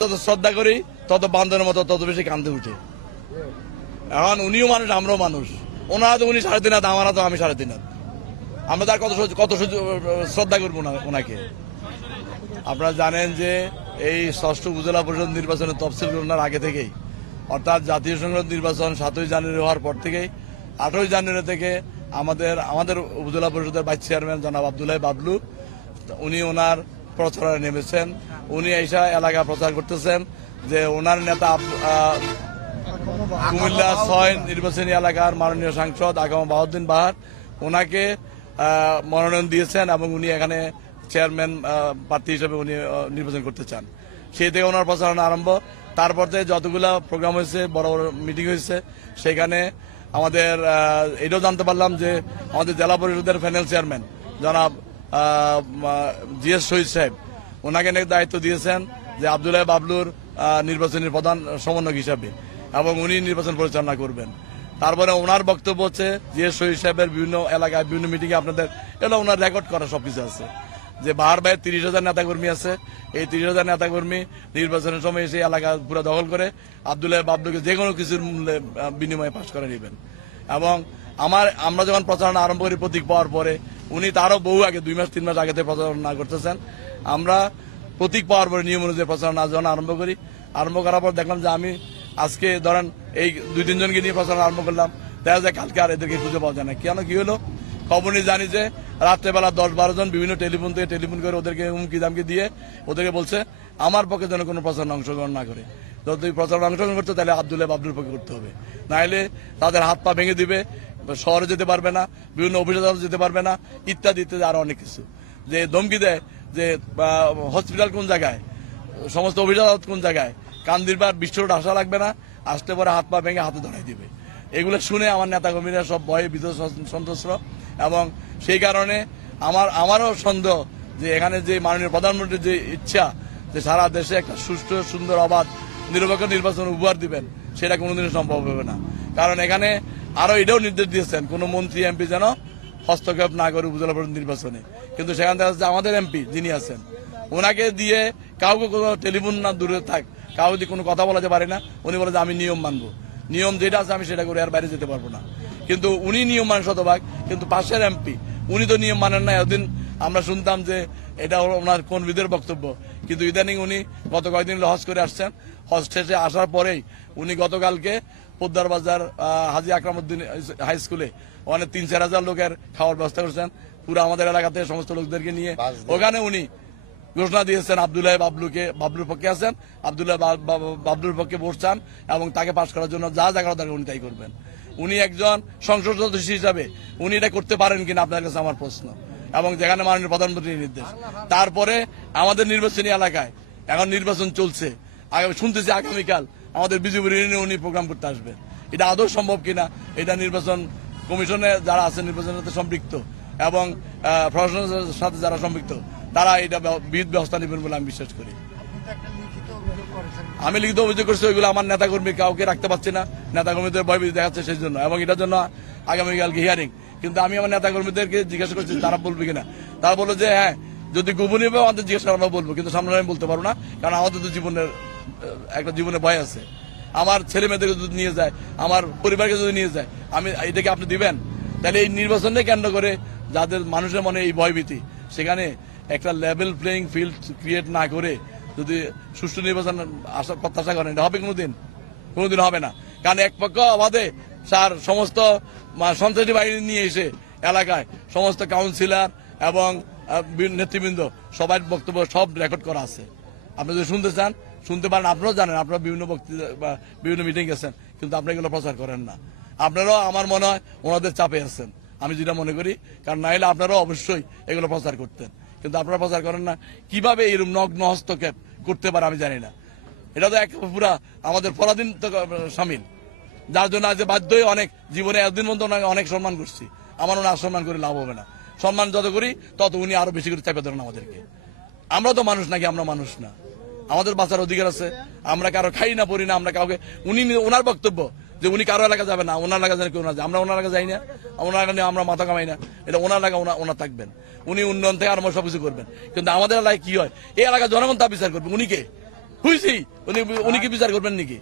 যত শ্রদ্ধা করি তত বান্ধবের মতো তত বেশি কান্দে উঠে। এখন উনিও মানুষ, আমরাও মানুষ। ওনারা তো উনি 3.5 হাত, আমারা তো আমি 3.5 হাত। আমরা তার কত শ্রদ্ধা করবো না ওনাকে। আপনারা জানেন যে এই 6ষ্ঠ উপজেলা পরিষদ নির্বাচনের তফসিল গণনার আগে থেকেই, অর্থাৎ জাতীয় সংসদ নির্বাচন 7ই জানুয়ারি হওয়ার পর থেকেই 8ই জানুয়ারি থেকে আমাদের উপজেলা পরিষদের ভাইস চেয়ারম্যান জনাব আব্দুল্লাহ বাবলু উনি ওনার প্রচারে নেমেছেন। উনি এইসা এলাকা প্রচার করতেছেন যে ওনার নেতা কুমিল্লা 6 নির্বাচনী এলাকার মাননীয় সাংসদ আগাম বাহাউদ্দিন বাহার ওনাকে মনোনয়ন দিয়েছেন এবং উনি এখানে চেয়ারম্যান প্রার্থী হিসেবে উনি নির্বাচন করতে চান। সেই থেকে ওনার প্রচারণা আরম্ভ। তারপর থেকে যতগুলো প্রোগ্রাম হয়েছে, বড় বড় মিটিং হয়েছে, সেখানে আমাদের এটাও জানতে পারলাম যে আমাদের জেলা পরিষদের প্যানেল চেয়ারম্যান জনাব জিএস শহীদ সাহেব ওনাকে দায়িত্ব দিয়েছেন যে আব্দুল্লাহ বাবলুর নির্বাচনের প্রধান সমন্বয়ক হিসাবে, এবং উনি নির্বাচন পরিচালনা করবেন। তারপরে ওনার বক্তব্য হচ্ছে জিএস শহীদ সাহেবের বিভিন্ন এলাকায় বিভিন্ন মিটিংয়ে আপনাদের এটা ওনার রেকর্ড করা সবকিছু আছে যে বাহার ভাইয়ের 30,000 নেতাকর্মী আছে। এই 30,000 নেতাকর্মী নির্বাচনের সময় এসে এলাকা পুরো দখল করে আব্দুল্লাহ বাবলুকে যে কোনো কিছুর মূল্যে বিনিময়ে পাশ করে নেবেন। এবং আমরা যখন প্রচারণা আরম্ভ করি প্রতীক পাওয়ার পরে, উনি তারও বহু আগে 2 মাস 3 মাস আগে থেকে প্রচারণা করতেছেন। আমরা প্রতীক পাওয়ার পরে নিয়ম অনুযায়ী প্রচারণা যখন আরম্ভ করি, আরম্ভ করার পর দেখলাম যে আমি আজকে ধরেন এই 2-3 জনকে নিয়ে প্রচারণা আরম্ভ করলাম, দেখা যায় কালকে আর এদেরকে খুঁজে পাওয়া যায় না। কেন কি হলো? খবর নিয়ে জানি যে রাত্রেবেলা 10-12 জন বিভিন্ন টেলিফোন থেকে টেলিফোন করে ওদেরকে হুমকি দামকি দিয়ে ওদেরকে বলছে আমার পক্ষে যেন কোনো প্রচারণা অংশগ্রহণ না করে। যদি প্রচারণা অংশগ্রহণ করতে তাহলে আব্দুল্লাহ বাবলুর পক্ষে করতে হবে, নাহলে তাদের হাত পা ভেঙে দিবে, শহরে যেতে পারবে না, বিভিন্ন অফিস আদালত যেতে পারবে না, ইত্যাদি ইত্যাদি আরো অনেক কিছু। যে ধমকি দেয় যে হসপিটাল কোন জায়গায়, সমস্ত অফিস আদালত কোন জায়গায়, কান্দিরবার বিশ্ব রোড আসা লাগবে না, আসতে পরে হাত পা ভেঙে হাতে ধরাই দিবে। এগুলো শুনে আমার নেতাকর্মীরা সব ভয়ে ভীত সন্ত্রস্ত, এবং সেই কারণে আমারও সন্দেহ যে এখানে যে মাননীয় প্রধানমন্ত্রীর যে ইচ্ছা যে সারা দেশে একটা সুষ্ঠু সুন্দর অবাধ নিরপেক্ষ নির্বাচন উপহার দিবেন, সেটা কোনোদিনই সম্ভব হবে না। কারণ এখানে আরো এটাও নির্দেশ দিয়েছেন কোন মন্ত্রী এমপি যেন হস্তক্ষেপ না করে উপজেলা পরিষদ নির্বাচনে। কিন্তু সেখান থেকে আমাদের এমপি যিনি আছেন ওনাকে দিয়ে কাউকে কোনো টেলিফোন না দূরে থাক, কাউকে কোনো কথা বলাতে পারে না। উনি বলে যে আমি নিয়ম মানবো, নিয়ম যেটা আছে আমি সেটা করে আর বাইরে যেতে পারবো না। কিন্তু উনি নিয়ম মানেন শতভাগ, কিন্তু পাশের এমপি উনি তো নিয়ম মানেন না। এতদিন আমরা শুনতাম যে এটা ওনার কোন বিধের বক্তব্য, কিন্তু ইদানিং উনি গত কয়েকদিন হজ করে আসছেন। হজ শেষে আসার পরেই উনি গতকালকে পোদ্দার বাজার হাজী আকরামউদ্দিন হাই স্কুলে ওখানে 3-4 হাজার লোকের খাওয়ার ব্যবস্থা করছেন পুরো আমাদের এলাকাতে সমস্ত লোকদেরকে নিয়ে। ওখানে উনি ঘোষণা দিয়েছেন আব্দুল্লাহ বাবলুর পক্ষে আছেন, আব্দুল্লাহ বাবলুর পক্ষে ভোট চান এবং তাকে পাশ করার জন্য যা যা করা দরকার উনি তাই করবেন। উনি একজন সংসদ সদস্য হিসাবে উনি এটা করতে পারেন কিনা আপনার কাছে আমার প্রশ্ন, এবং যেখানে মাননীয় প্রধানমন্ত্রীর নির্দেশ। তারপরে আমাদের নির্বাচনী এলাকায় এখন নির্বাচন চলছে, শুনতেছি আগামীকাল আমাদের বিজেপির উনি প্রোগ্রাম করতে আসবেন। এটা আদৌ সম্ভব কিনা, এটা নির্বাচন কমিশনে যারা আছেন নির্বাচনের সাথে সম্পৃক্ত এবং প্রশাসনের সাথে যারা সম্পৃক্ত তারা এটা বিহিত ব্যবস্থা নেবেন বলে আমি বিশ্বাস করি। আমি লিখিত অভিযোগ করছি, ওইগুলো আমার নেতাকর্মী কাউকে রাখতে পারছি না, নেতাকর্মীদের ভয়ভীতি দেখাচ্ছে সেই জন্য, এবং এটার জন্য আগামীকালকে হিয়ারিং। কিন্তু আমি আমার নেতাকর্মীদেরকে জিজ্ঞাসা করছি তারা বলবে কিনা, তারা বললো যে হ্যাঁ যদি গোপনীয় আমাদের জিজ্ঞাসা আমরা বলবো, কিন্তু সামনে আমি বলতে পারবো না, কারণ আমাদের তো জীবনের একটা জীবনে ভয় আছে। আমার ছেলে মেয়েদেরকে যদি নিয়ে যায়, আমার পরিবারকে যদি নিয়ে যায়, আমি এটাকে আপনি দিবেন? তাহলে এই নির্বাচনকে কেন্দ্র করে যাদের মানুষের মনে এই ভয়ভীতি, সেখানে একটা লেভেল প্লেইং ফিল্ড ক্রিয়েট না করে যদি সুষ্ঠু নির্বাচন প্রত্যাশা করেন, এটা হবে কোনোদিন হবে না। কারণ এক পক্ষ অবাধে স্যার সমস্ত সন্ত্রাসী বাহিনী নিয়ে এসে এলাকায় সমস্ত কাউন্সিলর এবং নেতৃবৃন্দ সবার বক্তব্য সব রেকর্ড করা আছে। আপনি যদি শুনতে চান শুনতে পারেন, আপনারাও জানেন, আপনারা বিভিন্ন বক্তৃতা বা বিভিন্ন মিটিং গেছেন, কিন্তু আপনারা এগুলো প্রচার করেন না। আপনারাও আমার মনে হয় ওনাদের চাপে আছেন, আমি যেটা মনে করি, কারণ না হলে আপনারাও অবশ্যই এগুলো প্রচার করতেন, কিন্তু আপনারা প্রচার করেন না। কিভাবে এরকম নগ্ন হস্তক্ষেপ করতে পারে আমি জানি না। এটা তো এক পুরা আমাদের পরাধীন সামিল, যার জন্য আজ বাধ্যই অনেক জীবনে এতদিন পর্যন্ত অনেক সম্মান করছি, আমার ওনার সম্মান করে লাভ হবে না। সম্মান যত করি তত উনি আরো বেশি করে চাপে ধরেন আমাদেরকে। আমরা তো মানুষ নাকি? আমরা মানুষ না? আমাদের বাঁচার অধিকার আছে, আমরা কারো খাই না পড়ি না, আমরা কাউকে উনি ওনার বক্তব্য যে উনি কারো এলাকা যাবে না, ওনার এলাকা যেন কেউ না যায়, আমরা ওনার এলাকা যাই না, ওনার এলাকা নিয়ে আমরা মাথা কামাই না, এটা ওনার এলাকা ওনার থাকবেন, উনি উন্নয়ন থেকে আরম্ভ সবকিছু করবেন। কিন্তু আমাদের এলাকায় কি হয়, এই এলাকা জনগণ তা বিচার করবে, উনি কে? হুইসি উনি উনি কি বিচার করবেন নাকি